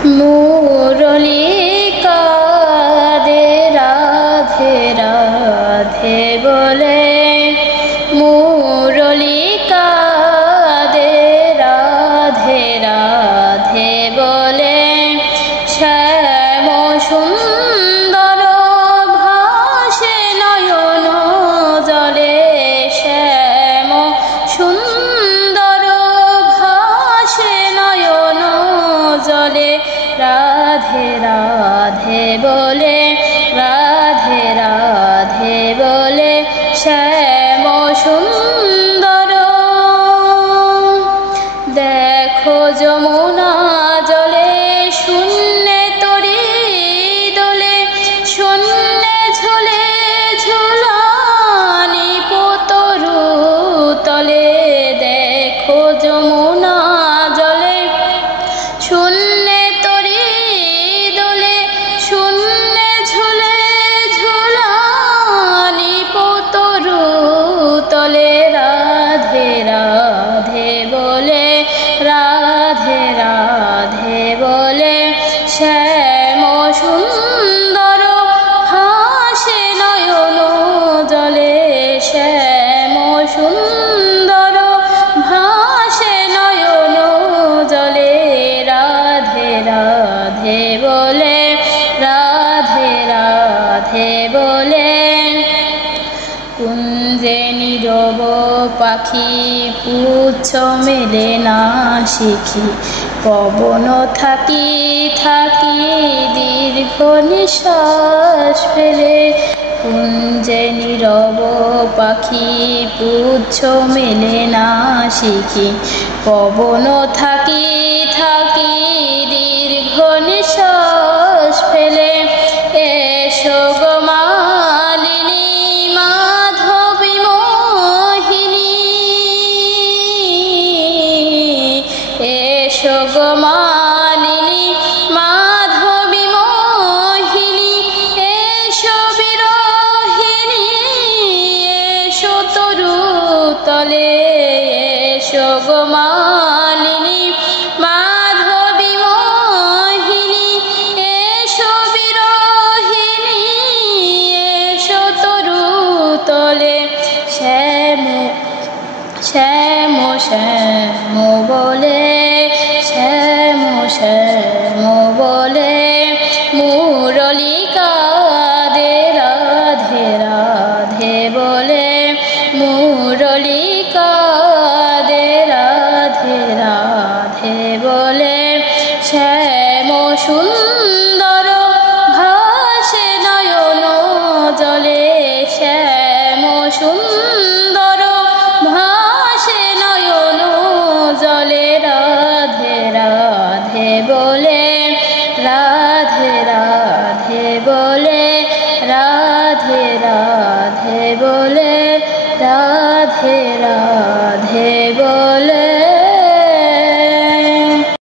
মুরলী কাঁদে রাধে রাধে বলে, মুরলী কাঁদে রাধে রাধে বলে, শ্যাম সুন্দর ভাসে নয়ন জলে, শ্যাম সুন্দর ভাসে নয়ন জলে, রাধে রাধে বলে, রাধে রাধে বলে, শ্যাম সুন্দর। দেখো যমুনা জলে শূন্যে তরি দোলে, শূন্যে ঝুলে ঝুলানি পোতরু তলে, দেখো যমুনা জলে শূন্যে তরি দোলে, শূন্যে ঝুলে ঝুলানি পোতরু তলে, রাধে রাধে বলে, রাধে রাধে বলে, শ্যাম সুন্দর ভাসে নয়ন জলে, শ্যাম সুন্দর ভাসে নয়ন জলে, রাধে রাধে বলে, রাধে রাধে বলে। কুঞ্জে নীরব পাখি পুচ্ছ মেলে না শিখি, পবন থাকি থাকি দীর্ঘ নিঃশ্বাস ফেলে, কুঞ্জে নীরব পাখি পুচ্ছ মেলে না শিখি, পবন থাকি থাকি দীর্ঘ নিঃশ্বাস ফেলে, এসো গো মালিনী মাধবী মোহিনী, এসো গো মালিনী মাধবী মোহিনী, এসো বিরোহিনী, এসো তরু তলে, এসো গো মালিনী মাধবী মোহিনী, এসো বিরোহিনী, এসো তরু তলে, শ্যাম শ্যাম শ্যাম বলে, শ্যাম শ্যাম বলে, মুরলী কাঁদে রাধে রাধে বলে, মুরলী কাঁদে রাধে রাধে বলে, শ্যাম সুন্দর ভাসে নয়ন জলে, শ্যাম সুন্দর ভাসে নয়ন জলে, রাধে রাধে বলে, রাধে রাধে বলে, রাধে রাধে বলে, রাধে রাধে বলে।